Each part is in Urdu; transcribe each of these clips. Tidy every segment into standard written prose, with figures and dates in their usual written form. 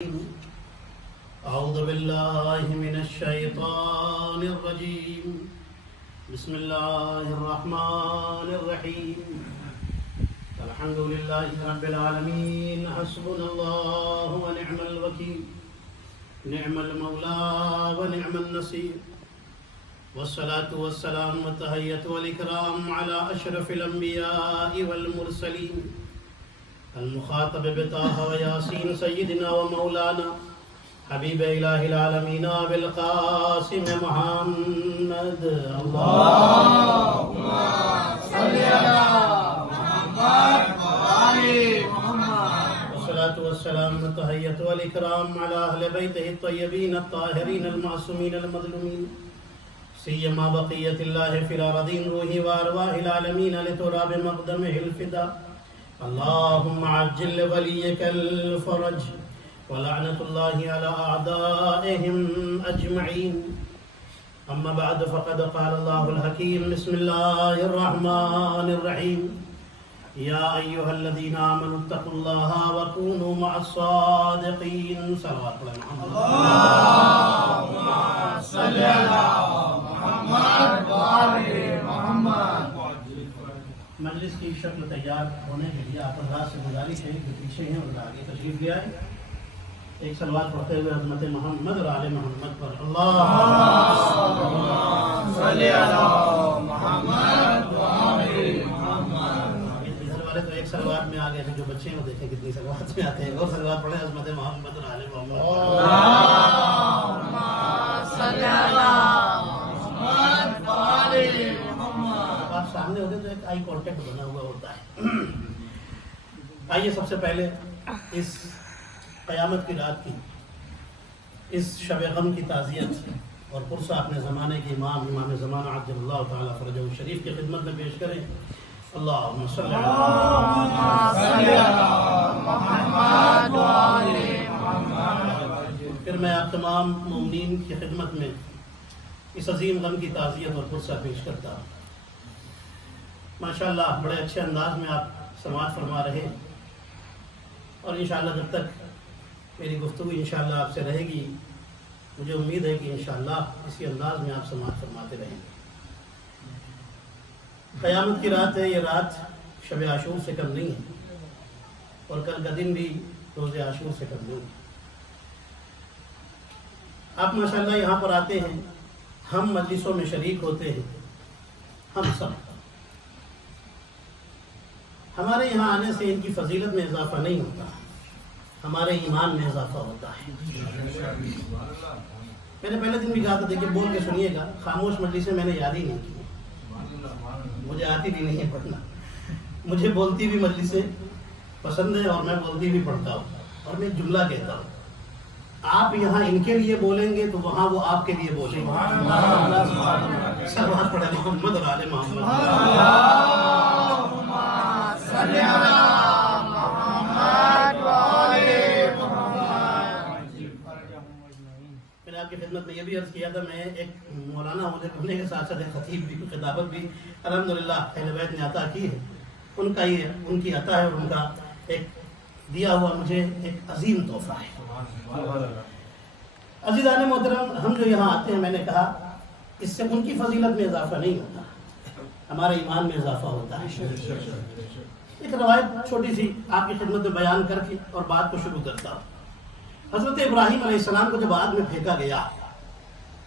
أعوذ بالله من الشيطان الرجيم بسم الله الرحمن الرحيم الحمد لله رب العالمين حسبنا الله ونعم الوكيل نعم المولى ونعم النصير والصلاة والسلام والتحية والإكرام على أشرف الأنبياء والمرسلين المخاطب بطه وياسين سيدنا ومولانا حبيب إله العالمين بالقاسم محمد اللهم صل على محمد وآل محمد والصلاة والسلام والتحية والإكرام على أهل بيته الطيبين الطاهرين المعصومين المظلومين سيما بقية الله في الأرضين روحي وأرواح العالمين لتراب مقدمه الفداء اللهم عجل لوليك الفرج ولعنة الله على أعدائهم أجمعين أما بعد فقد قال الله الحكيم بسم الله الرحمن الرحيم يا أيها الذين آمنوا اتقوا الله وكونوا مع الصادقين صلوات الله اللهم صل على محمد وآل محمد مجلس کی شکل تیار ہونے کے لیے آپ حضرات سے گزارش ہے کہ پیچھے ہیں اور آگے تشریف لے آئے ایک صلوات پڑھتے ہوئے عظمت محمد اور آل محمد پر اللہم صلی علی محمد و آل محمد ادھر والے تو ایک صلوات میں آگے جو بچے ہیں وہ دیکھیں کتنی صلوات میں آتے ہیں اور صلوات پڑھیں عظمت محمد اور آل محمد اللہم صلی علی محمد و آل محمد آپ سامنے ہوتے تو ایک آئی کانٹیکٹ بنا ہوا ہوتا ہے آئیے سب سے پہلے اس قیامت کی رات کی اس شب غم کی تعزیت اور پرسہ اپنے زمانے کے امام زمانہ عجل اللہ تعالیٰ فرجہ الشریف کی خدمت میں پیش کریں اللہم صلی علی محمد و آل محمد پھر میں آپ تمام مومنین کی خدمت میں اس عظیم غم کی تعزیت اور پرسہ پیش کرتا ہوں ماشاءاللہ بڑے اچھے انداز میں آپ سماعت فرما رہے اور انشاءاللہ جب تک میری گفتگو انشاءاللہ آپ سے رہے گی مجھے امید ہے کہ انشاءاللہ اسی انداز میں آپ سماعت فرماتے رہیں گے قیامت کی رات ہے یہ رات شب عاشور سے کم نہیں ہے اور کل کا دن بھی روز عاشور سے کم نہیں ہے آپ ماشاءاللہ یہاں پر آتے ہیں ہم مجلسوں میں شریک ہوتے ہیں ہم سب ہمارے یہاں آنے سے ان کی فضیلت میں اضافہ نہیں ہوتا ہمارے ایمان میں اضافہ ہوتا ہے میں نے پہلے دن بھی کہا تھا دیکھیں بول کے سنیے گا خاموش مجلسیں میں نے یاد ہی نہیں کی مجھے آتی بھی نہیں ہے پڑھنا مجھے بولتی بھی مجلسیں پسند ہے اور میں بولتی بھی پڑھتا ہوں اور میں جملہ کہتا ہوں آپ یہاں ان کے لیے بولیں گے تو وہاں وہ آپ کے لیے بولیں گے صلوات پڑھیں محمد اور آل محمد صلی علی محمد و آل محمد میں نے آپ کی خدمت میں یہ بھی عرض کیا تھا میں ایک مولانا ہونے کے ساتھ ساتھ ایک خطیب بھی خطابت بھی الحمدللہ اہل بیت نے عطا کی ہے ان کی عطا ہے اور ان کا ایک دیا ہوا مجھے ایک عظیم تحفہ ہے عزیزان محترم ہم جو یہاں آتے ہیں میں نے کہا اس سے ان کی فضیلت میں اضافہ نہیں ہوتا ہمارے ایمان میں اضافہ ہوتا ہے ایک روایت چھوٹی سی آپ کی خدمت میں بیان کر کے اور بات کو شروع کرتا ہوں حضرت ابراہیم علیہ السلام کو جب آگ میں پھینکا گیا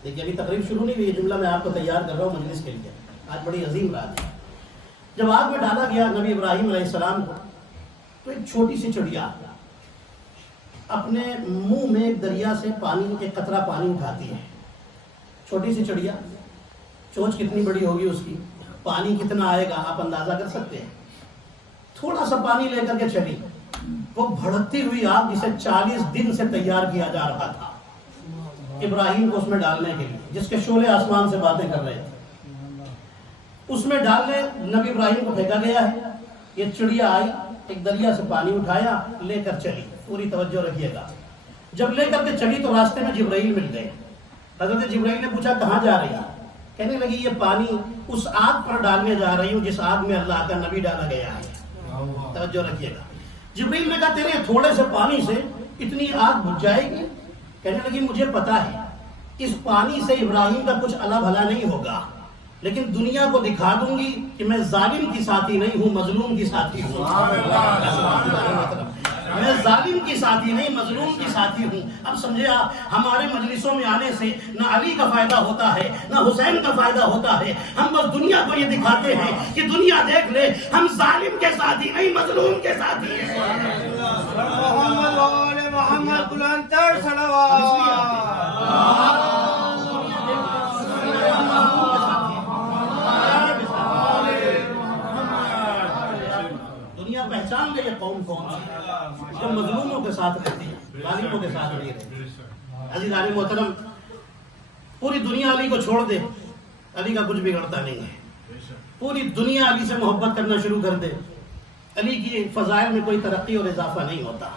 دیکھیے ابھی تقریب شروع نہیں ہوئی یہ جملہ میں آپ کو تیار کر رہا ہوں مجلس کے لیے آج بڑی عظیم رات ہے جب آگ میں ڈالا گیا نبی ابراہیم علیہ السلام کو تو ایک چھوٹی سی چڑیا اپنے منہ میں ایک دریا سے ایک قطرہ پانی اٹھاتی ہے چھوٹی سی چڑیا چونچ کتنی بڑی ہوگی اس کی پانی کتنا آئے گا آپ اندازہ کر سکتے ہیں تھوڑا سا پانی لے کر کے چلی وہ بھڑکتی ہوئی آگ جسے 40 دن سے تیار کیا جا رہا تھا ابراہیم کو اس میں ڈالنے کے لیے جس کے شعلے آسمان سے باتیں کر رہے تھے اس میں ڈالنے نبی ابراہیم کو پھینکا گیا ہے یہ چڑیا آئی ایک دریا سے پانی اٹھایا لے کر چلی پوری توجہ رکھیے گا جب لے کر کے چلی تو راستے میں جبرائیل مل گئے حضرت جبرائیل نے پوچھا کہاں جا رہی ہے کہنے لگی یہ پانی اس آگ پر ڈالنے جا رہی ہوں جس آگ میں اللہ کا نبی ڈالا گیا ہے توجہ رکھیے گا جبریل نے کہا تیرے تھوڑے سے پانی سے اتنی آگ بجھ جائے گی؟ کہنے لگی مجھے پتا ہے اس پانی سے ابراہیم کا کچھ الا بھلا نہیں ہوگا، لیکن دنیا کو دکھا دوں گی کہ میں ظالم کی ساتھی نہیں ہوں، مظلوم کی ساتھی ہوں۔ میں ظالم کی ساتھی نہیں، مظلوم کی ساتھی ہوں۔ اب سمجھے آپ، ہمارے مجلسوں میں آنے سے نہ علی کا فائدہ ہوتا ہے نہ حسین کا فائدہ ہوتا ہے، ہم بس دنیا کو یہ دکھاتے ہیں کہ دنیا دیکھ لے ہم ظالم کے ساتھی نہیں، مظلوم کے ساتھی ہیں۔ محمد وآل محمد بلندتر صلوات۔ دنیا پہچان لے یہ قوم کون سی جو مظلوموں کے ساتھ رہتی ہے، ظالموں کے ساتھ نہیں رہتی۔ عزیزان محترم، پوری دنیا علی کو چھوڑ دے، علی کا کچھ بگڑتا نہیں ہے۔ پوری دنیا علی سے محبت کرنا شروع کر دے، علی کی فضائل میں کوئی ترقی اور اضافہ نہیں ہوتا۔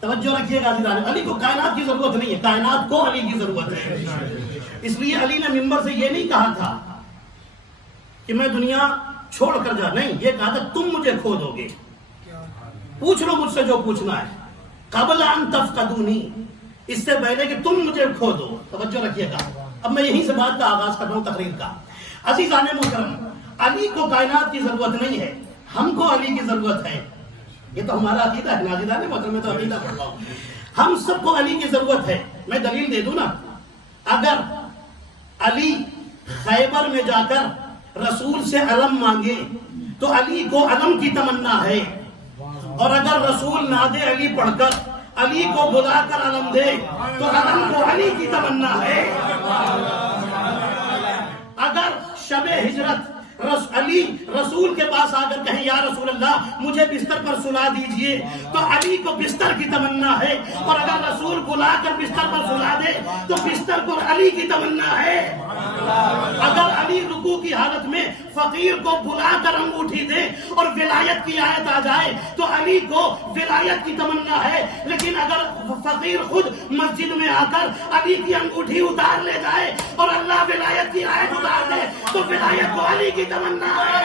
توجہ رکھیے گا عزیزان، علی کو کائنات کی ضرورت نہیں ہے، کائنات کو علی کی ضرورت ہے۔ اس لیے علی نے ممبر سے یہ نہیں کہا تھا کہ میں دنیا چھوڑ کر جا، نہیں، یہ کہا تھا تم مجھے کھو دو گے، پوچھ لو مجھ سے جو پوچھنا ہے، قبل ان تفقدونی، اس سے پہلے کہ تم مجھے کھو دو۔ توجہ رکھیے گا، اب میں یہیں سے بات کا آغاز کر رہا ہوں تقریر کا۔ عزیزان محترم، علی کو کائنات کی ضرورت نہیں ہے، ہم کو علی کی ضرورت ہے۔ یہ تو ہمارا عقیدہ ہے، عزیزان محترم، میں تو عقیدہ پڑھ رہا ہوں، ہم سب کو علی کی ضرورت ہے۔ میں دلیل دے دوں نا، اگر علی خیبر میں جا کر رسول سے علم مانگے تو علی کو علم کی تمنا ہے، اور اگر رسول ناد علی پڑھ کر علی کو بلا کر علم دے تو علم کو علی کی تمنا ہے۔ اگر شب ہجرت علی رسول کے پاس آ کر کہیں یا رسول اللہ مجھے بستر پر سلا دیجئے تو علی کو بستر کی تمنا ہے، اور اگر رسول بلا کر بستر پر سلا دے تو بستر کو علی کی تمنا ہے۔ اگر علی رکوع کی حالت میں فقیر کو بلا کر انگوٹھی دے اور ولایت کی آیت آ جائے تو علی کو ولایت کی تمنا ہے، لیکن اگر فقیر خود مسجد میں آ کر علی کی انگوٹھی اتار لے جائے اور اللہ ولایت کی آیت اتار دے تو ولایت کو علی کی تمنا ہے۔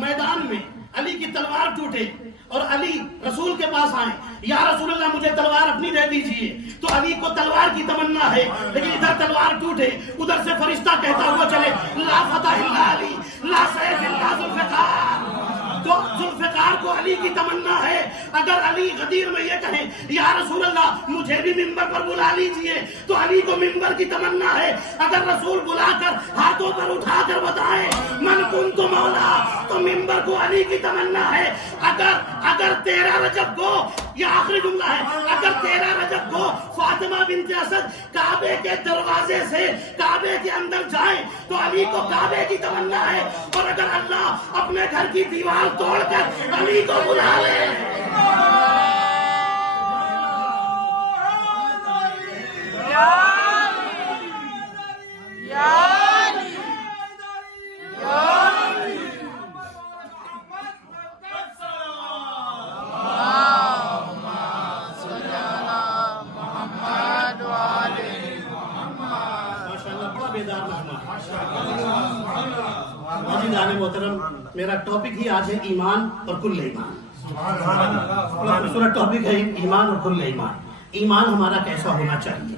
میدان میں علی کی تلوار ٹوٹے اور علی رسول کے پاس آئے، یا رسول اللہ مجھے تلوار اپنی دے دیجئے، تو علی کو تلوار کی تمنا ہے، لیکن ادھر تلوار ٹوٹے ادھر سے فرشتہ کہتا ہوا چلے لا فتح الا علی لا سیف الا ذوالفقار، تو ذوالفقار کو علی کی تمنا ہے۔ اگر علی غدیر میں یہ کہیں یا رسول اللہ مجھے بھی ممبر پر بلا لیجئے تو علی کو ممبر کی تمنا ہے۔ اگر رسول بلا کر ہاتھوں پر اٹھا کر بتائیں من کنت مولا تو ممبر کو علی کی تمنا ہے۔ اگر 13 رجب کو، یہ آخری جملہ ہے، اگر 13 رجب کو فاطمہ بنت اسد کعبے کے دروازے سے کعبے کے اندر جائیں تو علی کو کعبے کی تمنا ہے، اور اگر اللہ اپنے گھر کی دیوار توڑ کر علی کو بلا لے محترم، میرا ٹاپک ہی آج ہے ایمان اور کل ایمان۔ خوبصورت ٹاپک ہے ایمان اور کل ایمان۔ ایمان ہمارا کیسا ہونا چاہیے؟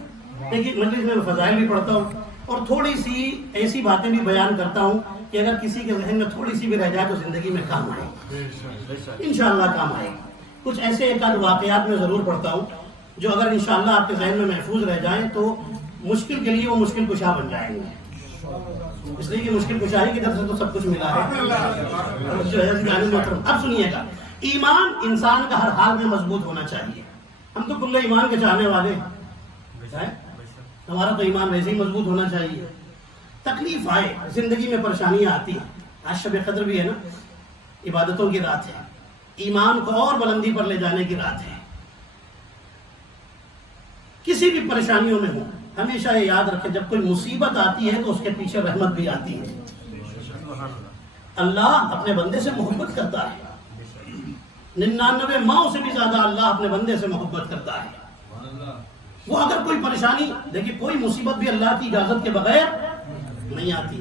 دیکھیے، مجلس میں فضائل بھی پڑھتا ہوں اور تھوڑی سی ایسی باتیں بھی بیان کرتا ہوں کہ اگر کسی کے ذہن میں تھوڑی سی بھی رہ جائے تو زندگی میں کام آئے، انشاءاللہ کام آئے۔ کچھ ایسے ایک آدھ واقعات میں ضرور پڑھتا ہوں جو اگر انشاءاللہ آپ کے ذہن میں محفوظ رہ جائیں تو مشکل کے لیے وہ مشکل کشا بن جائیں گے، اس لیے کہ مشکل کشائی کی طرف سے تو سب کچھ ملا ہے۔ اب سنیے گا، ایمان انسان کا ہر حال میں مضبوط ہونا چاہیے۔ ہم تو کل ایمان کے چاہنے والے ہیں، ہمارا تو ایمان ویسے ہی مضبوط ہونا چاہیے۔ تکلیف آئے، زندگی میں پریشانیاں آتی ہیں، آج شب قدر بھی ہے نا، عبادتوں کی رات ہے، ایمان کو اور بلندی پر لے جانے کی رات ہے۔ کسی بھی پریشانیوں میں ہو، ہمیشہ یہ یاد رکھیں جب کوئی مصیبت آتی ہے تو اس کے پیچھے رحمت بھی آتی ہے۔ اللہ اپنے بندے سے محبت کرتا ہے، 99 ماؤں سے بھی زیادہ اللہ اپنے بندے سے محبت کرتا ہے۔ وہ اگر کوئی پریشانی، دیکھیے کوئی مصیبت بھی اللہ کی اجازت کے بغیر نہیں آتی،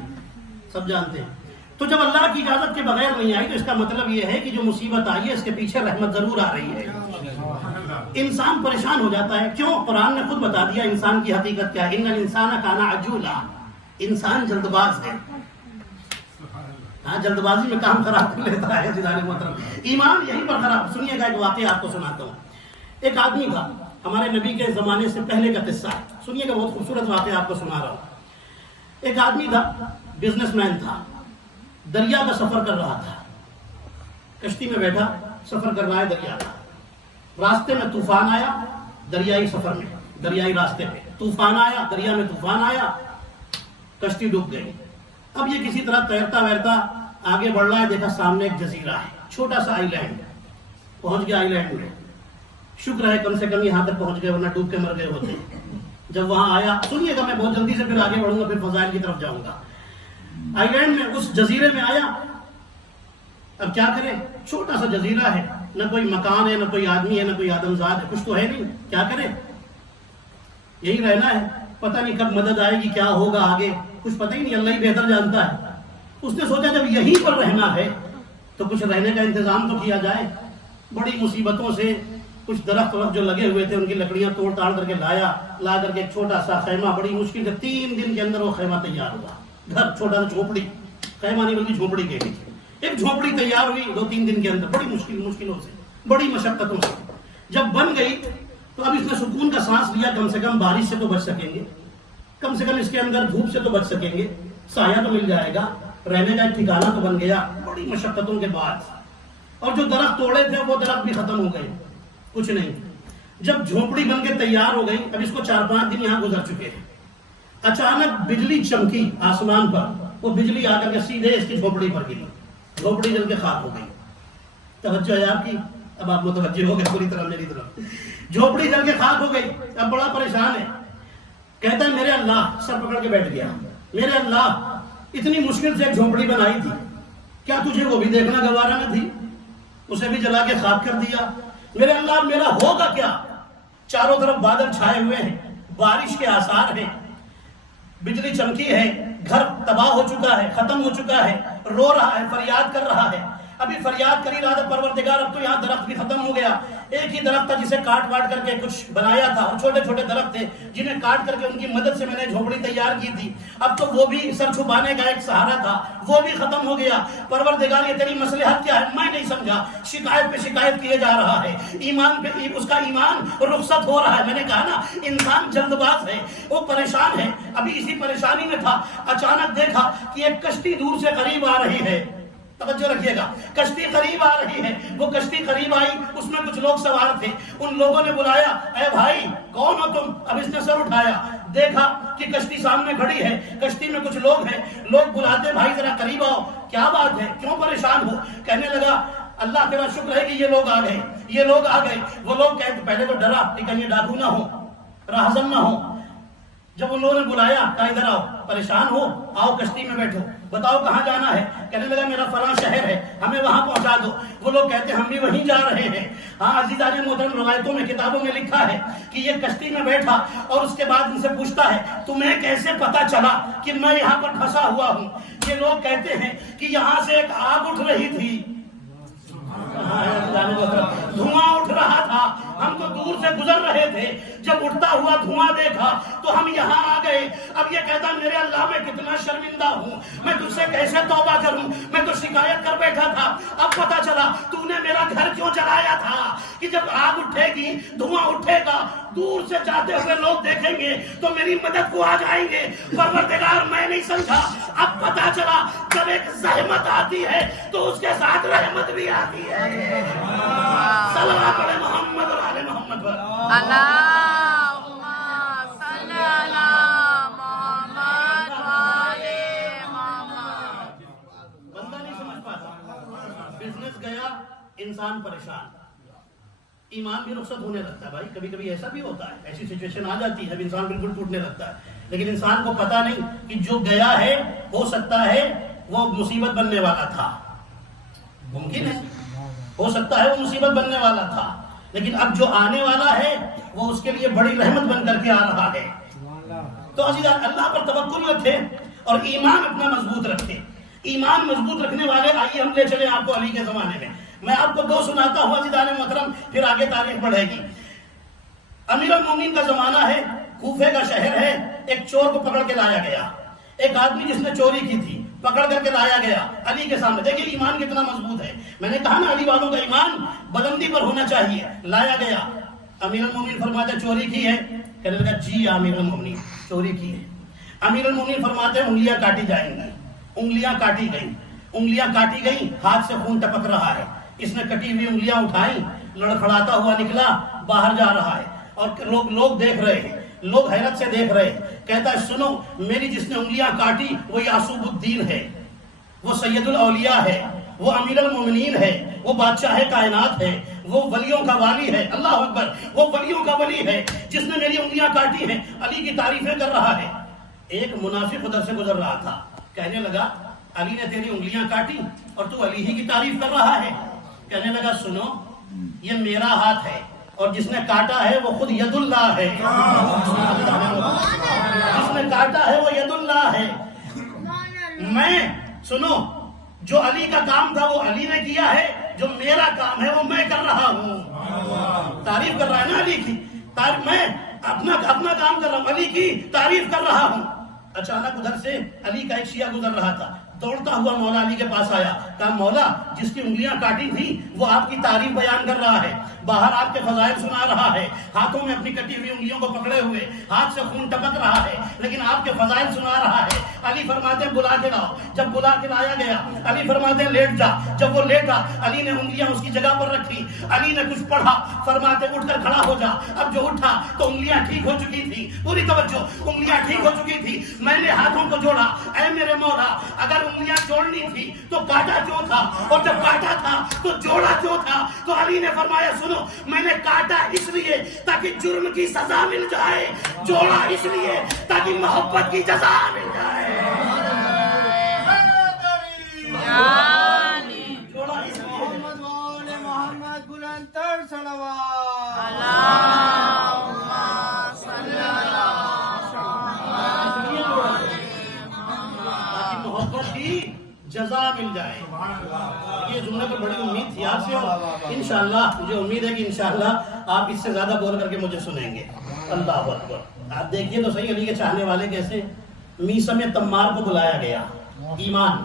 سب جانتے ہیں۔ تو جب اللہ کی اجازت کے بغیر نہیں آئی تو اس کا مطلب یہ ہے کہ جو مصیبت آئی ہے اس کے پیچھے رحمت ضرور آ رہی ہے۔ انسان پریشان ہو جاتا ہے، کیوں؟ قرآن نے خود بتا دیا انسان کی حقیقت کیا ہے، ان الانسان کان عجولا، انسان جلد باز ہے، ہاں جلد بازی میں کام خراب کر لیتا ہے۔ جناب محترم، ایمان یہیں پر خراب۔ سنیے گا ایک واقعہ آپ کو سناتا ہوں۔ ایک آدمی تھا، ہمارے نبی کے زمانے سے پہلے کا قصہ ہے، سنیے گا، بہت خوبصورت واقعہ آپ کو سنا رہا ہوں۔ ایک آدمی تھا، بزنس مین تھا، دریا کا سفر کر رہا تھا، کشتی میں بیٹھا سفر کر رہا ہے دریا کا، راستے میں طوفان آیا، دریائی سفر میں، دریائی راستے پہ طوفان آیا، دریا میں طوفان آیا، کشتی ڈوب گئی۔ اب یہ کسی طرح تیرتا ویرتا آگے بڑھ رہا ہے، دیکھا سامنے ایک جزیرہ ہے، چھوٹا سا آئی لینڈ، پہنچ گیا آئی لینڈ میں، شکر ہے کم سے کم یہاں تک پہنچ گئے ورنہ ڈوب کے مر گئے ہوتے۔ جب وہاں آیا، سنیے گا میں بہت جلدی سے پھر آگے بڑھوں گا، پھر فضائل کی طرف جاؤں گا۔ آئی لینڈ میں اس جزیرے میں آیا، اب کیا کرے، چھوٹا سا جزیرہ ہے، نہ کوئی مکان ہے، نہ کوئی آدمی ہے، نہ کوئی آدمزاد ہے، کچھ تو ہے نہیں، کیا کرے، یہی رہنا ہے، پتہ نہیں کب مدد آئے گی، کیا ہوگا آگے، کچھ پتہ ہی نہیں، اللہ ہی بہتر جانتا ہے۔ اس نے سوچا جب یہیں پر رہنا ہے تو کچھ رہنے کا انتظام تو کیا جائے۔ بڑی مصیبتوں سے کچھ درخت جو لگے ہوئے تھے ان کی لکڑیاں توڑ تاڑ کر کے لا کر کے ایک چھوٹا سا خیمہ، بڑی مشکل سے 3 دن کے اندر وہ خیمہ تیار ہوا، گھر چھوٹا سا جھونپڑی، خیمہ نہیں بلکہ جھونپڑی کہہ لیجیے، ایک جھونپڑی تیار ہوئی 2-3 دن کے اندر، بڑی مشکلوں سے، بڑی مشقتوں سے جب بن گئی تو اب اس نے سکون کا سانس لیا، کم سے کم بارش سے تو بچ سکیں گے، کم سے کم اس کے اندر دھوپ سے تو بچ سکیں گے، سایہ تو مل جائے گا، رہنے کا ایک ٹھکانہ تو بن گیا، بڑی مشقتوں کے بعد۔ اور جو درخت توڑے تھے وہ درخت بھی ختم ہو گئے، کچھ نہیں۔ جب جھونپڑی بن کے تیار ہو گئی، اب اس کو 4-5 دن یہاں گزر چکے تھے، اچانک بجلی چمکی آسمان پر، وہ بجلی آ کر کے سیدھے اس کی جھونپڑی پر گری، جھونپڑی جل کے خاک ہو گئی۔ توجہ ہے آپ کی، اب آپ متوجہ ہو گئے پوری طرح میری طرف۔ جھونپڑی جل کے خاک ہو گئی، اب بڑا پریشان ہے، کہتا ہے میرے اللہ، سر پکڑ کے بیٹھ گیا، میرے اللہ اتنی مشکل سے ایک جھونپڑی بنائی تھی، کیا تجھے وہ بھی دیکھنا گوارا نہ تھی؟ اسے بھی جلا کے خاک کر دیا، میرے اللہ میرا ہوگا کیا؟ چاروں طرف بادل چھائے ہوئے ہیں، بارش کے آثار ہیں، بجلی چمکی ہے، گھر تباہ ہو چکا ہے، ختم ہو چکا ہے، رو رہا ہے، فریاد کر رہا ہے۔ ابھی فریاد کری رہا تھا پروردگار، اب تو یہاں درخت بھی ختم ہو گیا، ایک ہی درخت تھا جسے کاٹ واٹ کر کے کچھ بنایا تھا، اور چھوٹے چھوٹے درخت تھے جنہیں کاٹ کر کے ان کی مدد سے میں نے جھونپڑی تیار کی تھی، اب تو وہ بھی سر چھپانے کا ایک سہارا تھا، وہ بھی ختم ہو گیا۔ پروردگار یہ تیری مصلحت کیا ہے؟ میں نہیں سمجھا، شکایت پہ شکایت کیے جا رہا ہے، ایمان پہ اس کا ایمان رخصت ہو رہا ہے۔ میں نے کہا نا انسان جلد باز ہے، وہ پریشان ہے، ابھی اسی پریشانی میں تھا، اچانک دیکھا کہ ایک کشتی دور سے قریب آ رہی ہے، توجہ رکھیے گا، کشتی قریب آ رہی ہے، وہ کشتی قریب آئی، اس میں کچھ لوگ سوار تھے، ان لوگوں نے بلایا، اے بھائی کون ہو تم؟ اب اس نے سر اٹھایا، دیکھا کہ کشتی سامنے کھڑی ہے، کشتی میں کچھ لوگ ہیں، لوگ بلاتے بھائی ذرا قریب آؤ، کیا بات ہے، کیوں پریشان ہو؟ کہنے لگا اللہ تیرا شکر ہے کہ یہ لوگ آ گئے، یہ لوگ آ گئے۔ وہ لوگ کہتے، پہلے تو ڈرا کہ کہیں یہ ڈاکو نہ ہو، راہزن نہ ہو۔ جب ان لوگوں نے بلایا کہا ادھر آؤ، پریشان ہو، آؤ کشتی میں بیٹھو، بتاؤ کہاں جانا ہے؟ کہنے لگا میرا فلاں شہر ہے، ہمیں وہاں پہنچا دو۔ وہ لوگ کہتے ہم بھی وہیں جا رہے ہیں۔ ہاں عزیزان محترم، روایتوں میں کتابوں میں لکھا ہے کہ یہ کشتی میں بیٹھا اور اس کے بعد ان سے پوچھتا ہے تمہیں کیسے پتا چلا کہ میں یہاں پر پھنسا ہوا ہوں؟ یہ لوگ کہتے ہیں کہ یہاں سے ایک آگ اٹھ رہی تھی، دھواں اٹھ رہا تھا، ہم تو دور سے گزر رہے تھے، جب اٹھتا ہوا دھواں دیکھا تو ہم یہاں آ گئے۔ اب یہ کہتا میرے اللہ میں کتنا شرمندہ ہوں، میں تجھ سے کیسے توبہ کروں، میں تو شکایت کر بیٹھا تھا، اب پتا چلا تو نے میرا گھر کیوں جلایا تھا کہ جب آگ اٹھے گی، دھواں اٹھے گا، دور سے جاتے ہوئے لوگ دیکھیں گے تو میری مدد کو آ جائیں گے۔ پروردگار میں نہیں سمجھا، اب پتا چلا جب ایک زحمت آتی ہے تو اس کے ساتھ رحمت بھی آتی ہے۔ صلوات علی محمد اور آل محمد پر۔ اللہم صلی علی محمد وآل محمد۔ بندہ نہیں سمجھ پاتا، بزنس گیا، انسان پریشان، ایمان بھی رخصت ہونے لگتا ہے۔ بھائی کبھی کبھی ایسا بھی ہوتا ہے، ایسی سچویشن آ جاتی ہے جب انسان بالکل ٹوٹنے لگتا ہے، لیکن انسان کو پتا نہیں کہ جو گیا ہے ہو سکتا ہے وہ مصیبت بننے والا تھا، ممکن ہے، ہو سکتا ہے وہ مصیبت بننے والا تھا، لیکن اب جو آنے والا ہے وہ اس کے لیے بڑی رحمت بن کر کے آ رہا ہے۔ تو عزیزان اللہ پر توکل رکھے اور ایمان اپنا مضبوط رکھے۔ ایمان مضبوط رکھنے والے آئیے ہم لے چلے آپ کو علی کے زمانے میں۔ میں آپ کو 2 سناتا ہوں عزیزان محترم، پھر آگے تاریخ بڑھے گی۔ امیر المومنین کا زمانہ ہے، کوفے کا شہر ہے، ایک چور کو پکڑ کے لایا گیا، ایک آدمی جس نے چوری کی تھی پکڑ کر کے لایا گیا علی کے سامنے۔ دیکھیں ایمان کتنا مضبوط ہے، میں نے کہا نا علی والوں کا ایمان بلندی پر ہونا چاہیے۔ لایا گیا، امیر المومنین فرماتے چوری کی ہے؟ کہنے لگا جی امیر المومنین چوری کی ہے۔ امیر المومنین فرماتے انگلیاں کاٹی جائیں گی، انگلیاں کاٹی گئیں، انگلیاں کاٹی گئیں، ہاتھ سے خون ٹپک رہا ہے۔ اس نے کٹی ہوئی انگلیاں اٹھائیں، لڑکھڑاتا ہوا نکلا، باہر جا رہا ہے اور لوگ دیکھ رہے ہیں، لوگ حیرت سے دیکھ رہے ہیں۔ کہتا ہے سنو، میری جس نے انگلیاں کاٹی وہ یعصوب الدین ہے، وہ سید الاولیاء ہے، وہ امیر المومنین ہے، وہ بادشاہ کائنات ہے، وہ ولیوں کا والی ہے، اللہ اکبر، وہ ولیوں کا ولی ہے جس نے میری انگلیاں کاٹی ہیں، علی کی تعریفیں کر رہا ہے۔ ایک منافق ادھر سے گزر رہا تھا، کہنے لگا علی نے تیری انگلیاں کاٹی اور تو علی ہی کی تعریف کر رہا ہے۔ کہنے لگا سنو، یہ میرا ہاتھ ہے اور جس نے کاٹا ہے وہ خود ید اللہ ہے، جس نے کاٹا ہے وہ ید اللہ ہے۔ میں سنو، جو علی کا کام تھا وہ علی نے کیا ہے، جو میرا کام ہے وہ میں کر رہا ہوں۔ تعریف کر رہا ہے نا علی کی، میں اپنا کام کر رہا ہوں، علی کی تعریف کر رہا ہوں۔ اچانک ادھر سے علی کا ایک شیعہ گزر رہا تھا، دوڑتا ہوا مولا علی کے پاس آیا، کہا مولا جس کی انگلیاں کاٹی تھی وہ آپ کی تعریف بیان کر رہا ہے، باہر آپ کے فضائل سنا رہا ہے، ہاتھوں میں اپنی کٹی ہوئی انگلیوں کو پکڑے ہوئے، ہاتھ سے خون ٹپک رہا ہے، لیکن آپ کے فضائل سنا رہا ہے۔ علی فرماتے ہیں بلا کے لاؤ، جب بلا کے لایا گیا علی فرماتے ہیں لیٹ جا، جب وہ لیٹا علی نے انگلیاں اس کی جگہ پر رکھی، علی نے کچھ پڑھا، فرماتے اٹھ کر کھڑا ہو جا۔ اب جو اٹھا تو انگلیاں ٹھیک ہو چکی تھی، پوری توجہ، انگلیاں ٹھیک ہو چکی تھی۔ میں نے ہاتھوں کو جوڑا، اے میرے مولا اگر انگلیاں جوڑنی تھی تو کاٹا کیوں تھا، اور جب کاٹا تھا تو جوڑا کیوں تھا؟ تو علی نے فرمایا سنو، میں نے کاٹا اس لیے تاکہ جرم کی سزا مل جائے، جوڑا اس لیے تاکہ محبت کی جزا مل جائے، جوڑا اس لیے۔ محمد وآل محمد بلند تر صلوات۔ اللہم صلی علی تاکہ محبت کی جزا مل جائے۔ یہ جملے پر بڑی امید تھی آپ سے، اور انشاءاللہ مجھے امید ہے کہ انشاءاللہ آپ اس سے زیادہ بول کر کے مجھے سنیں گے۔ اللہ اکبر۔ آپ دیکھیے تو صحیح علی کے چاہنے والے کیسے۔ میثم تمار کو بلایا گیا، ایمان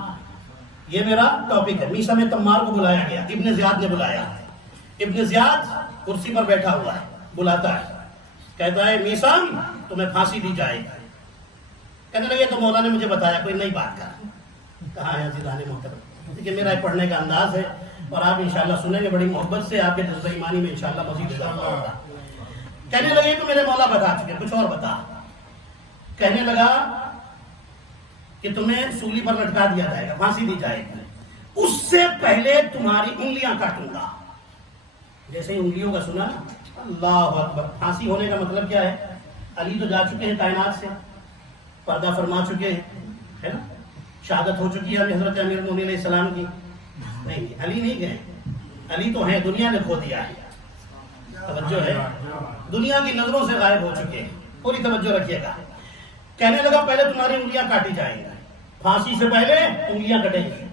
یہ میرا ٹاپک ہے، میثم تمار کو بلایا گیا، ابن زیاد نے بلایا۔ ابن زیاد کرسی پر بیٹھا ہوا ہے، بلاتا ہے، کہتا ہے میثم تمہیں پھانسی دی جائے گی۔ کہنے لگے تو مولا نے مجھے بتایا کوئی نئی بات کر۔ کہاں ہے عزیزان محترم، دیکھیے میرا پڑھنے کا انداز ہے اور آپ انشاءاللہ سنیں گے، بڑی محبت سے آپ کے جذبہ ایمانی میں انشاءاللہ مزید اضافہ ہوگا۔ کہنے لگے تو میرے مولا بتا چکے، کچھ اور بتا۔ کہنے لگا کہ تمہیں سولی پر لٹکا دیا جائے گا، پھانسی دی جائے گی، اس سے پہلے تمہاری انگلیاں کاٹوں گا۔ جیسے ہی انگلیوں کا سنا، اللہ اکبر۔ پھانسی ہونے کا مطلب کیا ہے؟ علی تو جا چکے ہیں کائنات سے، پردہ فرما چکے ہیں، ہے نا، شہادت ہو چکی ہے حضرت امیر المومنین علیہ السلام کی۔ نہیں، علی نہیں گئے، علی تو ہیں، دنیا نے کھو دیا ہے۔ توجہ ہے، دنیا کی نظروں سے غائب ہو چکے ہیں، پوری توجہ رکھیے گا۔ کہنے لگا پہلے تمہاری انگلیاں کاٹی جائیں گی، پھانسی سے پہلے انگلیاں کٹیں گی۔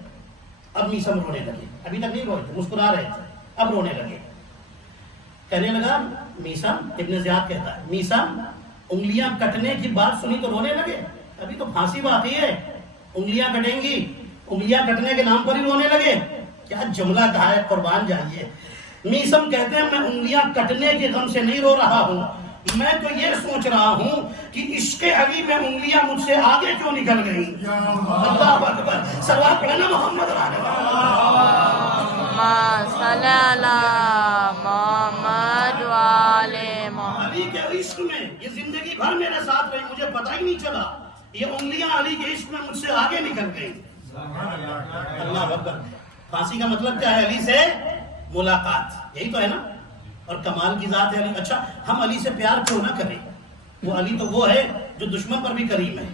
اب میثم رونے لگے، ابھی تک نہیں روئے تھے، مسکرا رہے تھے، اب رونے لگے۔ کہنے لگا میثم، ابن زیاد کہتا ہے میثم انگلیاں کٹنے کی بات سنی تو رونے لگے، ابھی تو پھانسی باقی ہے، انگلیاں کٹیں گی، انگلیاں کٹنے کے نام پر ہی رونے لگے۔ کیا جملہ کہا ہے، قربان جائیے۔ میثم کہتے ہیں میں انگلیاں کٹنے کے غم سے نہیں رو رہا ہوں، میں تو یہ سوچ رہا ہوں کہ عشق علی میں انگلیاں مجھ سے آگے کیوں نکل گئی۔ اللہ اکبر، صلوات پڑھنا محمد صلی علی محمد وآل محمد۔ علی کے عشق میں یہ زندگی بھر میرے ساتھ رہی، مجھے پتہ ہی نہیں چلا، یہ انگلیاں علی کے عشق میں مجھ سے آگے نکل گئی۔ اللہ اکبر۔ پھانسی کا مطلب کیا ہے؟ علی سے ملاقات، یہی تو ہے نا، اور کمال کی ذات ہے علی۔ اچھا ہم علی سے پیار کیوں نہ کریں؟ وہ علی تو وہ ہے جو دشمن پر بھی کریم ہے،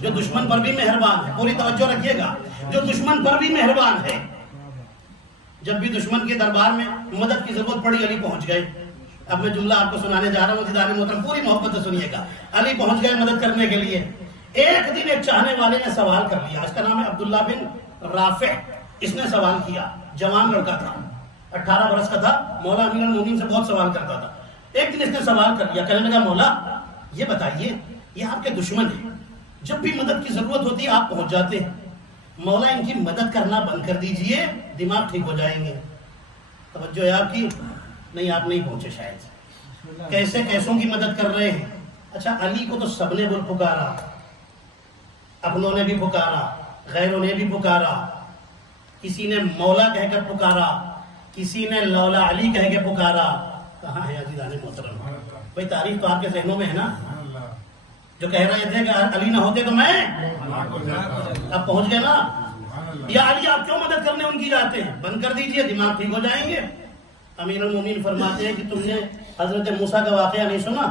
جو دشمن پر بھی مہربان ہے. پوری توجہ رکھیے گا، جو دشمن پر بھی مہربان ہے. جب بھی دشمن کے دربار میں مدد کی ضرورت پڑی علی پہنچ گئے. اب میں جملہ آپ کو سنانے جا رہا ہوں، عزیزان محترم پوری محبت سے سنیے گا. علی پہنچ گئے مدد کرنے کے لیے. ایک دن ایک چاہنے والے نے سوال کر لیا، اس کا نام ہے عبداللہ بن رافع. اس نے سوال کیا، جوان لڑکا تھا، 18 برس کا تھا، مولا امیر المومنین سے بہت سوال کرتا تھا. ایک دن اس نے سوال کر لیا، کہنے لگا مولا یہ بتائیے، یہ آپ کے دشمن ہیں، جب بھی مدد کی ضرورت ہوتی ہے آپ پہنچ جاتے ہیں، مولا ان کی مدد کرنا بند کر دیجئے، دماغ ٹھیک ہو جائیں گے. توجہ ہے آپ کی؟ نہیں آپ نہیں پہنچے شاید. کیسے کیسوں کی مدد کر رہے ہیں؟ اچھا علی کو تو سب نے بول پکارا، اپنوں نے بھی پکارا، غیروں نے بھی پکارا، کسی نے مولا کہہ کر پکارا، کسی نے لولا علی کہہ کے پکارا. کہاں ہے عزیزان محترم؟ بھئی تعریف تو آپ کے ذہنوں میں ہے نا، جو کہہ رہے تھے کہ علی نہ ہوتے تو میں اب پہنچ گئے نا. یا علی آپ کیوں مدد کرنے ان کی جاتے ہیں؟ بند کر دیجئے، دماغ ٹھیک ہو جائیں گے. امیر المومنین فرماتے ہیں کہ تم نے حضرت موسیٰ کا واقعہ نہیں سنا؟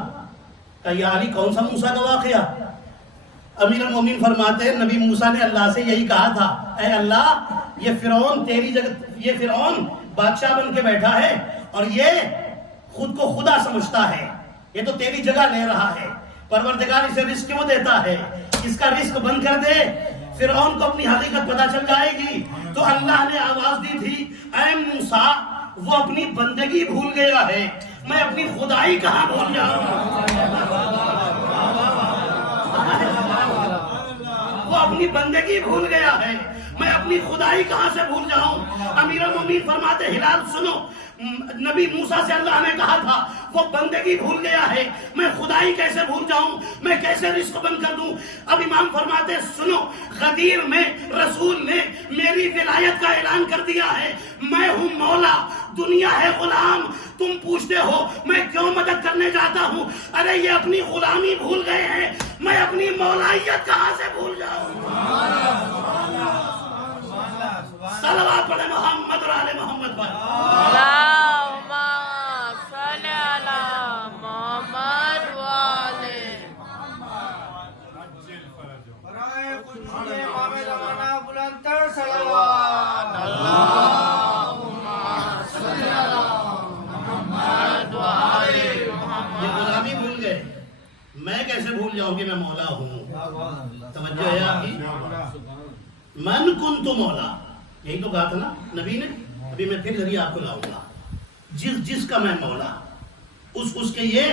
کہ یا علی کون سا موسیٰ کا واقعہ؟ امیر المومنین فرماتے ہیں نبی موسیٰ نے اللہ سے یہی کہا تھا، اے اللہ یہ فرعون تیری جگہ، یہ فرعون بادشاہ بن کے بیٹھا ہے اور یہ خود کو خدا سمجھتا ہے، یہ تو تیری جگہ لے رہا ہے، پروردگار اسے رزق کیوں دیتا ہے؟ اس کا رزق بند کر دے، فرعون کو اپنی حقیقت پتہ چل جائے گی. تو اللہ نے آواز دی تھی، اے موسیٰ وہ اپنی بندگی بھول گیا ہے، میں اپنی خدائی کہاں بھول جاؤں؟ وہ اپنی بندگی بھول گیا ہے، میں اپنی خدائی کہاں سے بھول جاؤں؟ امیر المومنین فرماتے ہلال سنو، نبی موسیٰ سے اللہ نے کہا تھا وہ بندگی بھول گیا ہے، میں خدائی کیسے بھول جاؤں، میں کیسے رزق بند کر دوں؟ اب امام فرماتے سنو، غدیر میں رسول نے میری ولایت کا اعلان کر دیا ہے، میں ہوں مولا، دنیا ہے غلام. تم پوچھتے ہو میں کیوں مدد کرنے جاتا ہوں؟ ارے یہ اپنی غلامی بھول گئے ہیں، میں اپنی مولائیت کہاں سے بھول جاؤں؟ صلوات پڑھے محمد اور آل محمد پر. اللہم صلی علی محمد وآلہ برائے قدسی امام زمانہ بلند تر صلوات. یہ غلامی بھول گئے، میں کیسے بھول جاؤں کہ میں مولا ہوں؟ توجہ ہے آپ کی؟ من کنت مولا، یہی تو کہا تھا نا نبی نے. ابھی میں پھر ذریعہ آپ کو لاؤں گا، جس کا میں مولا، اس کے یہ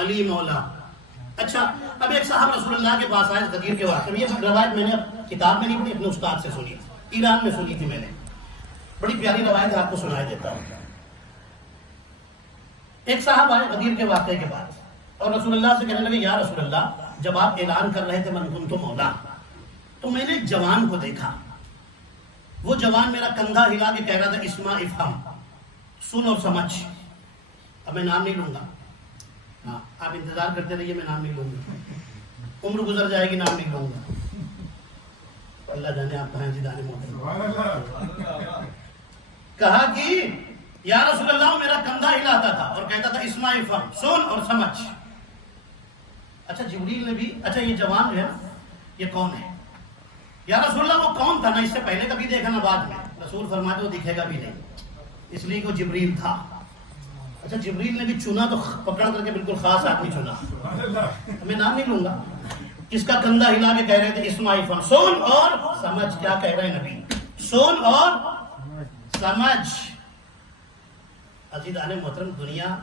علی مولا. اچھا اب ایک صاحب رسول اللہ کے پاس آئے غدیر کے واقعے میں. یہ روایت میں نے کتاب میں نہیں پڑھی، اپنے استاد سے سنی، ایران میں سنی تھی میں نے. بڑی پیاری روایت آپ کو سنائی دیتا ہوں. ایک صاحب آئے غدیر کے واقعے کے بعد اور رسول اللہ سے کہنے لگے یا رسول اللہ جب آپ اعلان کر رہے تھے من کنت مولا تو میں نے ایک جوان کو دیکھا. وہ جوان میرا کندھا ہلا کے کہہ رہا تھا اسمع افہم، سن اور سمجھ. اب میں نام نہیں لوں گا، ہاں آپ انتظار کرتے رہیے، میں نام نہیں لوں گا، عمر گزر جائے گی نام نہیں لوں گا. اللہ جانے آپ کہاں جدانے موت. کہا کہ یا رسول اللہ میرا کندھا ہلاتا تھا اور کہتا تھا اسمع افہم، سن اور سمجھ. اچھا جبریل نے بھی، اچھا یہ جوان جو ہے یہ کون ہے؟ یا رسول اللہ وہ کون تھا؟ نہ اس سے پہلے کبھی دیکھا نہ بعد میں. رسول فرماتے وہ دکھے گا بھی نہیں، اس لیے کہ وہ جبریل تھا. اچھا جبریل نے بھی چنا تو پکڑ کر کے بالکل خاص آدمی چنا. میں نام نہیں لوں گا. کس کا کندھا ہلا کے کہہ رہے تھے اسمع افہم، سن اور سمجھ. کیا کہہ رہے ہیں نبی؟ سن اور سمجھ. عزیزان محترم دنیا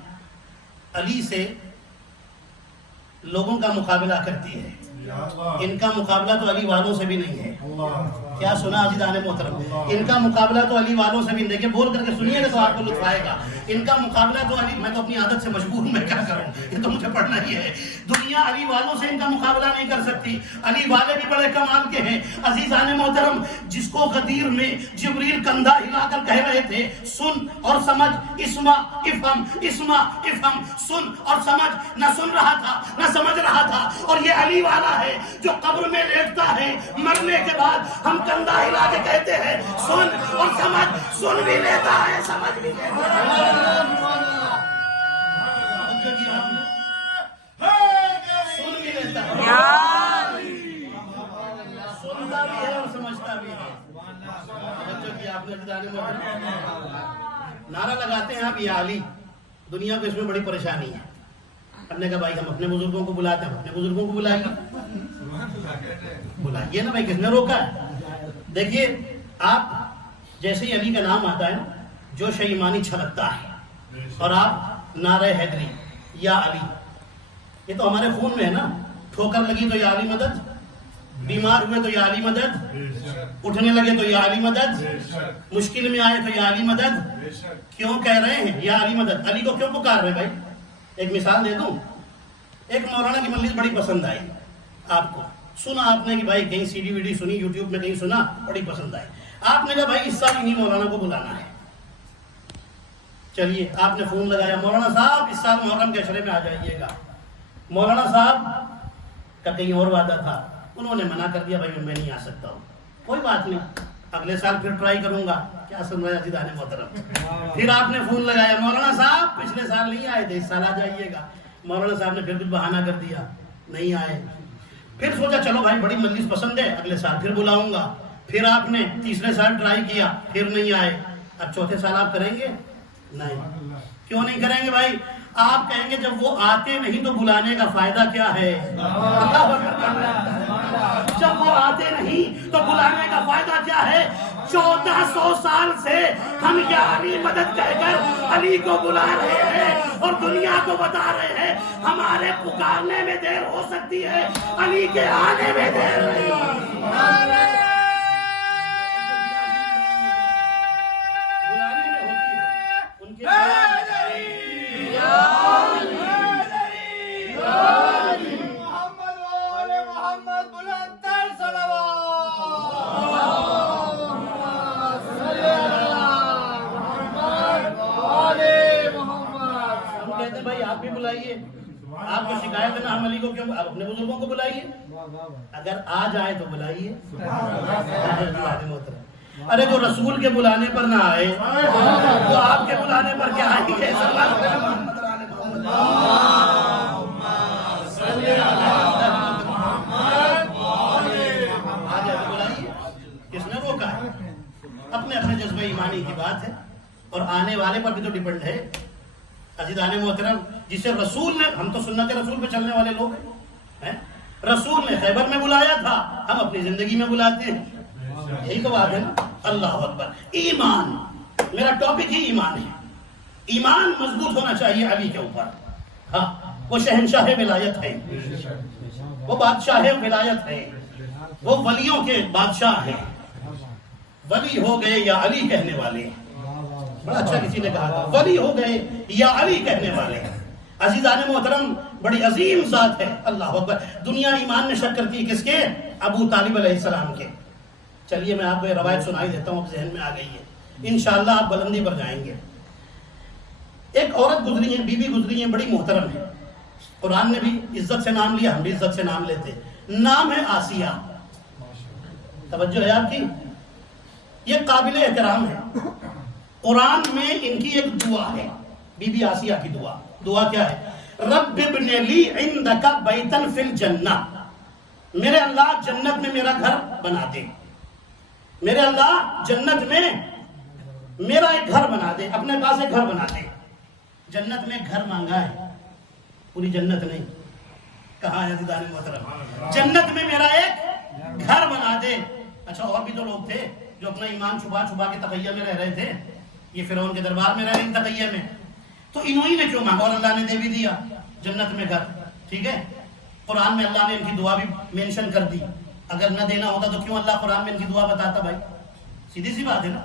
علی سے لوگوں کا مقابلہ کرتی ہے، ان کا مقابلہ تو علی والوں سے بھی نہیں ہے. کیا سنا عزیزان محترم؟ ان کا مقابلہ تو علی والوں سے بھی نہیں. دیکھیں بول کر کے سنیے گا تو آپ کو لطف آئے گا. ان کا مقابلہ تو علی، میں تو اپنی عادت سے مجبور ہوں، میں کیا کروں، یہ تو مجھے پڑھنا ہی ہے. دنیا علی والوں سے ان کا مقابلہ نہیں کر سکتی. علی والے بھی بڑے کمال کے ہیں. عزیزان محترم جس کو غدیر میں جبریل کندھا ہلا کر کہہ رہے تھے سن اور سمجھ، اسمع افہم، اسمع افہم، سن اور سمجھ، نہ سن رہا تھا نہ سمجھ رہا تھا. اور یہ علی والا ہے جو قبر میں لیٹتا ہے، مرنے کے بعد ہم کندھا ہلا کے کہتے ہیں سن اور سمجھ، سن بھی لیتا ہے سمجھ بھی لیتا ہے. سنتا بھی ہے اور سمجھتا بھی ہے. بچوں کی آپ نے نعرہ لگاتے ہیں آپ یا علی. دنیا کو اس میں بڑی پریشانی ہے. ہم نے کہا بھائی ہم اپنے بزرگوں کو بلاتے ہیں, ہم اپنے بزرگوں کو بلائیے نا بھائی, کس نے روکا ہے؟ دیکھیے آپ جیسے ہی علی کا نام آتا ہے جو شے ایمانی چھلکتا ہے, اور آپ نعرہ حیدری یا علی, یہ تو ہمارے خون میں ہے نا. ٹھوکر لگی تو یا علی مدد, بیمار ہوئے تو یا علی مدد, اٹھنے لگے تو یا علی مدد, مشکل میں آئے تو یا علی مدد. کیوں کہہ رہے ہیں یا علی مدد؟ علی کو کیوں پکار رہے ہیں بھائی؟ ایک مثال دے دوں. ایک مولانا کی مجلس بڑی پسند آئی آپ کو, سنا آپ نے کہ بھائی کہیں سی ڈی وی ڈی سنی, یوٹیوب میں کہیں سنا, بڑی پسند آئی. آپ نے کہا بھائی اس سال انہیں مولانا کو بلانا ہے. چلیے آپ نے فون لگایا, مولانا صاحب اس سال محرم کے عشرے میں آ جائیے گا. مولانا صاحب کا کہیں اور وعدہ تھا, انہوں نے منع کر دیا, بھائی میں نہیں آ سکتا ہوں. کوئی بات نہیں, اگلے سال پھر ٹرائی کروں گا. کیا سن رہے ہیں عزیزان محترم؟ پھر آپ نے فون لگایا, مولانا صاحب پچھلے سال نہیں آئے تھے, اس سال آ جائیے گا. مولانا صاحب نے پھر کچھ بہانہ کر دیا, نہیں آئے. پھر سوچا چلو بھائی بڑی مجلس پسند ہے, اگلے سال پھر بلاؤں گا. پھر آپ نے تیسرے سال ٹرائی کیا, پھر نہیں آئے. اب چوتھے سال آپ کریں گے؟ نہیں. کیوں نہیں کریں گے بھائی؟ آپ کہیں گے جب وہ آتے نہیں تو بلانے کا فائدہ کیا ہے؟ جب وہ آتے نہیں تو بلانے کا فائدہ کیا ہے؟ 1400 سال سے ہم یا علی مدد کہہ کر علی کو بلا رہے ہیں اور دنیا کو بتا رہے ہیں ہمارے پکارنے میں دیر ہو سکتی ہے, علی کے آنے میں دیر نہیں. بلانے میں ہوتی ہے ان کے محمد بلند تر کہتے ہیں بھائی آپ بھی بلائیے, آپ کو شکایت ہے نا ہم علی کو کیوں, آپ اپنے بزرگوں کو بلائیے. اگر آ جائے تو بلائیے. ارے جو رسول کے بلانے پر نہ آئے وہ آپ کے بلانے پر کیا آئیں گے؟ کس نے روکا ہے؟ اپنے اپنے جذبہ ایمانی کی بات ہے, اور آنے والے پر بھی تو ڈیپینڈ ہے. عزیزان محترم, جسے رسول نے, ہم تو سنت رسول پہ چلنے والے لوگ ہیں, رسول نے خیبر میں بلایا تھا, ہم اپنی زندگی میں بلاتے ہیں. یہی تو بات ہے نا. اللہ اکبر. ایمان, میرا ٹاپک ہی ایمان ہے. ایمان مضبوط ہونا چاہیے علی کے اوپر. ہاں وہ شہنشاہ ولایت ہے, وہ بادشاہ ولایت ہے, وہ ولیوں کے بادشاہ ہیں. ولی ہو گئے یا علی کہنے والے. بڑا اچھا کسی نے کہا تھا, ولی ہو گئے یا علی کہنے والے. عزیزان محترم بڑی عظیم ذات ہے. اللہ اکبر. دنیا ایمان میں شک کرتی ہے کس کے؟ ابو طالب علیہ السلام کے. چلیے میں آپ کو یہ روایت سنائی دیتا ہوں, اب ذہن میں آ گئی ہے, انشاءاللہ آپ بلندی پر جائیں گے. ایک عورت گزری ہے, بی بی گزری ہے, بڑی محترم ہے. قرآن نے بھی عزت سے نام لیا, ہم بھی عزت سے نام لیتے. نام ہے آسیہ. توجہ ہے آپ کی؟ یہ قابل احترام ہے. قرآن میں ان کی ایک دعا ہے, بی بی آسیہ کی دعا. دعا کیا ہے؟ رب ابن لی عندک بیتن فی الجنہ. میرے اللہ جنت میں میرا گھر بنا دے. میرے اللہ جنت میں میرا ایک گھر بنا دے, اپنے پاس ایک گھر بنا دے. جنت میں گھر مانگا ہے, پوری جنت نہیں. کہاں ہے عزیزان محترم؟ جنت میں میرا ایک گھر بنا دے. اچھا اور بھی تو لوگ تھے جو اپنا ایمان چھپا چھپا کے تقیہ میں رہ رہے تھے. یہ فرعون کے دربار میں رہ رہے ہیں تقیہ میں, تو انہوں نے کیوں مانگا, اور اللہ نے دے بھی دیا جنت میں گھر. ٹھیک ہے, قرآن میں اللہ نے ان کی دعا بھی مینشن کر دی. اگر نہ دینا ہوتا تو کیوں اللہ قرآن میں ان کی دعا بتاتا بھائی؟ سیدھی سی بات ہے نا.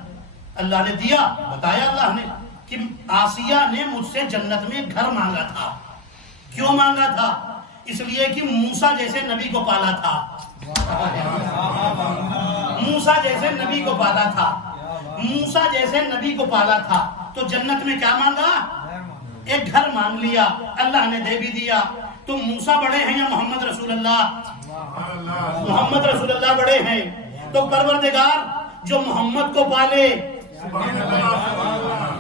اللہ نے دیا, بتایا اللہ نے کہ آسیہ نے مجھ سے جنت میں گھر مانگا تھا. کیوں مانگا تھا؟ اس لیے کہ موسیٰ جیسے نبی کو پالا تھا. موسیٰ جیسے نبی کو پالا تھا. موسیٰ جیسے نبی کو پالا تھا, تو جنت میں کیا مانگا؟ ایک گھر مانگ لیا. اللہ نے دے بھی دیا. تو موسیٰ بڑے ہیں یا محمد رسول اللہ؟ محمد رسول اللہ بڑے ہیں. تو پروردگار جو محمد کو پالے,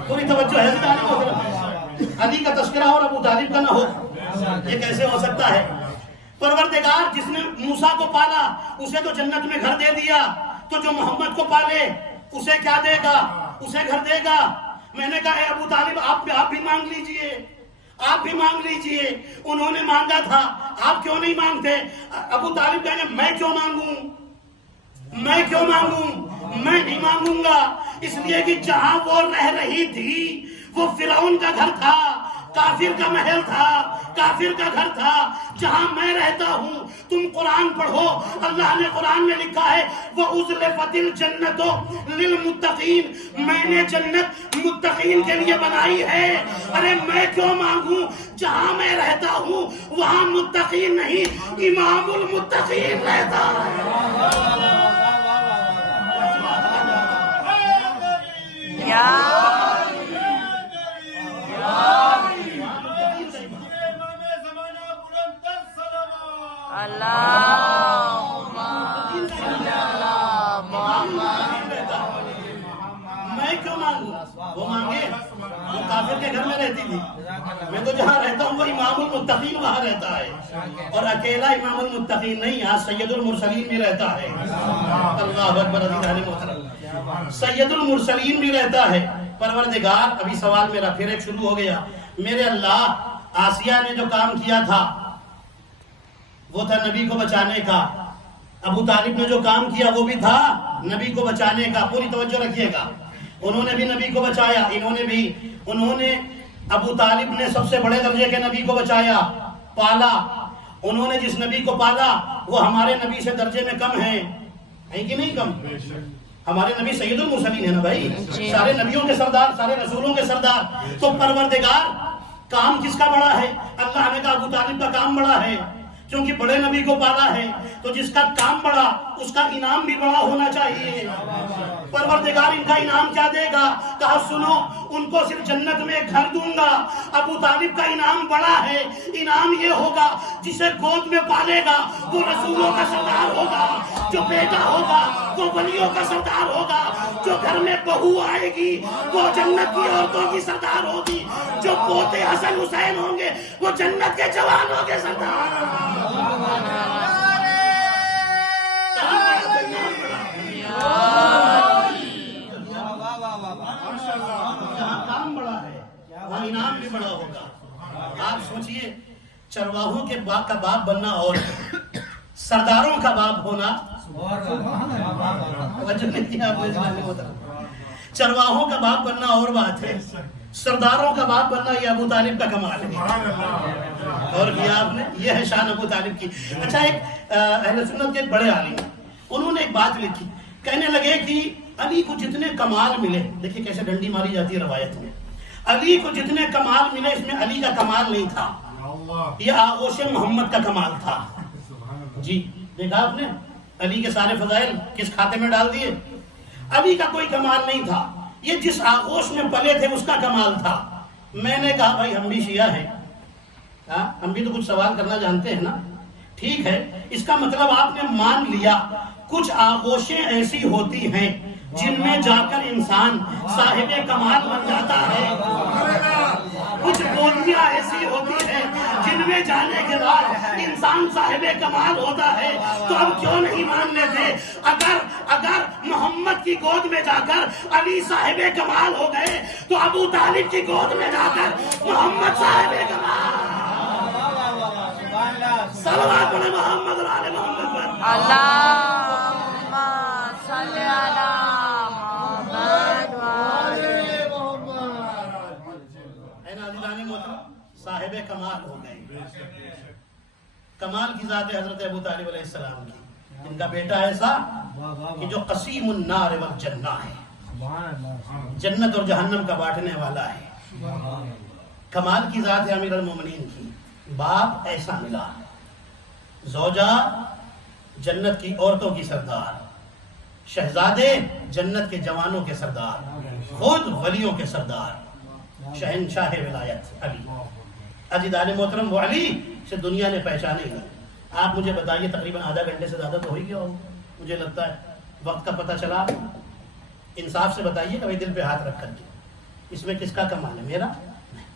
پوری توجہ ہے. علی کا تذکرہ اور ابو طالب کا نہ ہو, یہ کیسے ہو سکتا ہے؟ پروردگار جس نے موسیٰ کو پالا اسے تو جنت میں گھر دے دیا، تو جو محمد کو پالے اسے کیا دے گا؟ اسے گھر دے گا۔ میں نے کہا اے ابو طالب آپ بھی مانگ لیجئے، آپ بھی مانگ لیجئے، انہوں نے مانگا تھا، آپ کیوں نہیں مانگتے؟ ابو طالب کہیں گے میں کیوں مانگوں، میں کیوں مانگوں؟ میں نہیں مانگوں گا، اس لیے کہ جہاں وہ رہ رہی تھی وہ فرعون کا گھر تھا، کافر کا محل تھا، کافر کا گھر تھا۔ جہاں میں رہتا ہوں، تم قرآن پڑھو، اللہ نے قرآن میں لکھا ہے وَأُزْلِفَتِ الْجَنَّةُ لِلْمُتَّقِينَ، میں نے جنت متقین کے لیے بنائی ہے۔ ارے میں کیوں مانگوں؟ جہاں میں رہتا ہوں وہاں متقین نہیں، امام المتقین رہتا ہے۔ میں کیوں مانگوں؟ وہ مانگے، وہ کافر کے گھر میں رہتی تھی، میں تو جہاں رہتا ہوں وہ امام المتقین وہاں رہتا ہے، اور اکیلا امام المتقین نہیں، آج سید المرسلین بھی رہتا ہے۔ اللہ اکبر، عزیزان محترم، سید المرسلین بھی رہتا ہے۔ پروردگار، ابھی سوال میرا پھر ایک شروع ہو گیا، میرے اللہ، آسیہ نے جو کام کیا تھا وہ تھا نبی کو بچانے کا، ابو طالب نے جو کام کیا وہ بھی تھا نبی کو بچانے کا۔ پوری توجہ رکھیے گا، انہوں نے بھی نبی کو بچایا، انہوں نے ابو طالب نے سب سے بڑے درجے کے نبی کو بچایا، پالا۔ انہوں نے جس نبی کو پالا وہ ہمارے نبی سے درجے میں کم ہیں کہ نہیں کم؟ ہمارے نبی سید المرسلین ہیں نا بھائی، سارے نبیوں کے سردار، سارے رسولوں کے سردار۔ تو پروردگار، کام کس کا بڑا ہے؟ اللہ نے کہا ابو طالب کا کام بڑا ہے، کیونکہ بڑے نبی کو پالا ہے، تو جس کا کام بڑا اس کا انعام بھی بڑا ہونا چاہیے۔ پروردگار ان کا انعام کیا دے گا؟ کہا سنو، ان کو صرف جنت میں ایک گھر دوں گا۔ ابو طالب کا انعام بڑا ہے، انعام یہ ہوگا جسے گود میں پالے گا وہ رسولوں کا سردار ہوگا، جو بیٹا ہوگا وہ ولیوں کا سردار ہوگا، جو گھر میں بہو آئے گی وہ جنت کی عورتوں کی سردار ہوگی، جو پوتے حسن حسین ہوں گے وہ جنت کے جوانوں کے سردار۔ جہاں کام بڑا ہے وہاں انعام بھی بڑا ہوگا۔ آپ سوچئے، چرواہوں کے باپ کا باپ بننا اور سرداروں کا باپ ہونا، چرواہوں کا باپ بننا اور بات ہے، سرداروں کا باپ بننا یہ ابو طالب کا کمال ہے۔ اور کیا آپ نے، یہ ہے شان ابو طالب کی۔ اچھا، ایک اہل سنت کے ایک بڑے عالم، انہوں نے ایک بات لکھی، کہنے لگے کہ علی کو جتنے کمال ملے، دیکھیں کیسے ڈنڈی ماری جاتی ہے روایت میں، علی کو جتنے کمال ملے اس میں علی کا کمال نہیں تھا، یہ آغوش محمد کا کمال تھا۔ جی دیکھا آپ نے، علی کے سارے فضائل کس کھاتے میں ڈال دیے؟ علی کا کوئی کمال نہیں تھا، یہ جس آغوش میں پلے تھے اس کا کمال تھا۔ میں نے کہا بھائی ہم بھی شیعہ ہیں، ہم بھی تو کچھ سوال کرنا جانتے ہیں نا، ٹھیک ہے، اس کا مطلب آپ نے مان لیا کچھ آغوشیں ایسی ہوتی ہیں جن میں جا کر انسان صاحب کمال بن جاتا ہے، کچھ بولیاں ایسی ہوتی ہیں جن میں جانے کے بعد انسان صاحب کمال ہوتا ہے۔ تو اب کیوں نہیں مان لیتے؟ اگر محمد کی گود میں جا کر علی صاحب کمال ہو گئے تو ابو طالب کی گود میں جا کر محمد صاحب کمال۔ صلوات علی محمد و آل محمد پر اللہم صلی علی محمد و آل محمد۔ اے ناظرین محترم، صاحب کمال ہو گئے۔ کمال کی ذات حضرت ابو طالب علیہ السلام کی، ان کا بیٹا ایسا کہ جو قسیم النار والجنہ ہے، جنت اور جہنم کا بانٹنے والا ہے۔ کمال کی ذات ہے امیر المومنین کی، باپ ایسا ملا، زوجہ جنت کی عورتوں کی سردار، شہزادے جنت کے جوانوں کے سردار، خود ولیوں کے سردار، شہنشاہ ولایت علی۔ عزیزان محترم، وہ علی سے دنیا نے پہچانے گا۔ آپ مجھے بتائیے، تقریباً آدھا گھنٹے سے زیادہ تو ہو ہی گیا ہوگا مجھے لگتا ہے، وقت کا پتہ چلا؟ انصاف سے بتائیے، کبھی دل پہ ہاتھ رکھ کر کے، اس میں کس کا کمال ہے؟ میرا نہیں،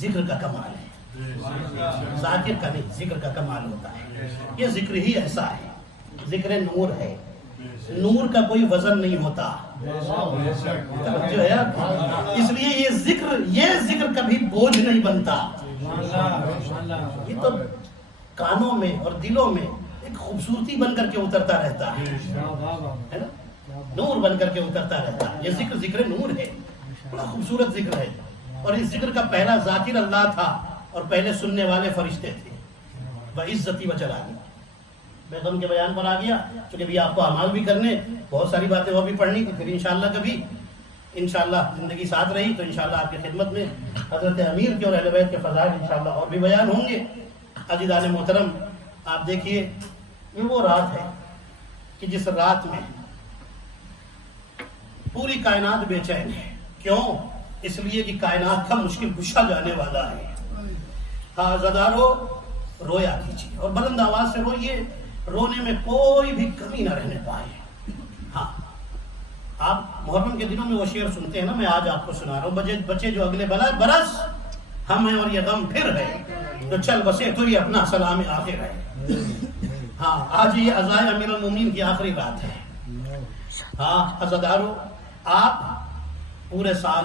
ذکر کا کمال ہے۔ ذاکر کا نہیں، ذکر کا کمال ہوتا ہے. یہ ذکر ہی ایسا ہے، ذکر نور ہے، نور کا کوئی وزن نہیں ہوتا. جو ہے اس لیے یہ ذکر کبھی بوجھ نہیں بنتا. یہ تو کانوں میں اور دلوں میں ایک خوبصورتی بن کر کے اترتا رہتا ہے نا، نور بن کر کے اترتا رہتا ہے. یہ ذکر نور ہے، بڑا خوبصورت ذکر ہے. اور اس ذکر کا پہلا ذاکر اللہ تھا اور پہلے سننے والے فرشتے تھے. وعزتی وجلالہ. بیگم کے بیان پر آ گیا، چونکہ بھی آپ کو اعمال بھی کرنے، بہت ساری باتیں وہ بھی پڑھنی تھی. پھر انشاءاللہ کبھی انشاءاللہ زندگی ساتھ رہی تو انشاءاللہ آپ کی خدمت میں حضرت امیر کے اور اہل بیت کے فضائل انشاءاللہ اور بھی بیان ہوں گے. عزیزان محترم، آپ دیکھیے یہ وہ رات ہے کہ جس رات میں پوری کائنات بے چین ہے. کیوں؟ اس لیے کہ کائنات کا مشکل کشا جانے والا ہے. ہاں عزادارو، رویا کیجیے اور بلند آواز سے روئیے، رونے میں کوئی بھی کمی نہ رہنے پائے. ہاں، آپ محرم کے دنوں میں وہ شعر سنتے ہیں نا، میں آج آپ کو سنا رہا ہوں. بچے جو اگلے برس ہم ہیں اور یہ غم پھر ہے، تو چل بسے تو یہ اپنا سلام آخر ہے. ہاں، آج یہ عزائے امیر المومنین کی آخری رات ہے. ہاں عزادارو، آپ پورے سال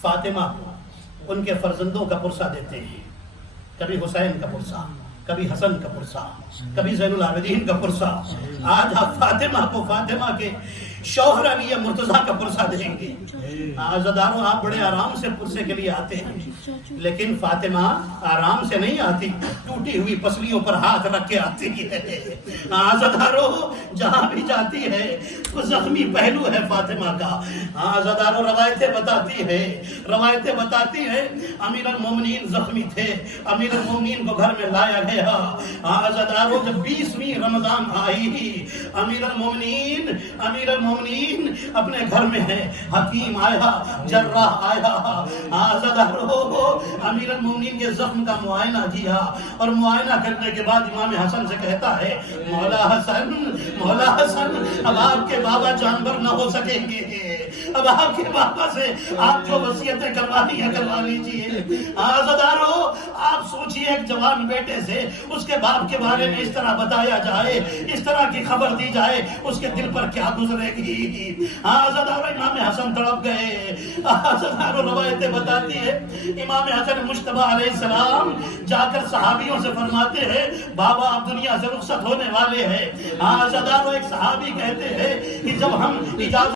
فاطمہ کو ان کے فرزندوں کا پرسہ دیتے ہیں. کبھی حسین کا پرسہ، کبھی حسن کا پرسہ، کبھی زین العابدین کا پرسہ. آج آپ فاطمہ کو فاطمہ کے شوہر علی مرتضیٰ کا پرسہ دیں گے. عزادارو، آپ بڑے آرام سے پرسے کے لیے آتے ہیں، لیکن فاطمہ آرام سے نہیں آتی، ٹوٹی ہوئی پسلیوں پر ہاتھ رکھ کے آتی ہے. عزادارو، جہاں بھی جاتی ہے وہ زخمی پہلو ہے فاطمہ کا. عزادارو، روایتیں بتاتی ہے امیر المومنین زخمی تھے، امیر المومنین کو گھر میں لایا گیا. عزادارو، جب 20ویں رمضان آئی، امیر المومنین اپنے گھر میں ہے. حکیم آیا، جراح آیا. عزادارو، امیر المومنین کے زخم کا معائنہ کیا اور معائنہ کرنے کے بعد امام حسن سے کہتا ہے، مولا حسن، اب آپ کے بابا جانور نہ ہو سکیں گے، اب آپ کے بابا سے آپ جو وصیتیں کروانی ہے کروا لیجیے. عزادارو، آپ سوچئے ایک جوان بیٹے سے اس کے باپ کے بارے میں اس طرح بتایا جائے، اس طرح کی خبر دی جائے، اس کے دل پر کیا گزرے گی. عزادارو، امام حسن تڑپ گئے. عزادارو، روایتیں بتاتی ہے امام حسن مجتبیٰ علیہ السلام جا کر صحابیوں سے فرماتے ہیں، بابا آپ دنیا سے رخصت ہونے والے ہیں. عزادارو، ایک صحابی کہتے ہیں کہ جب ہم اجازت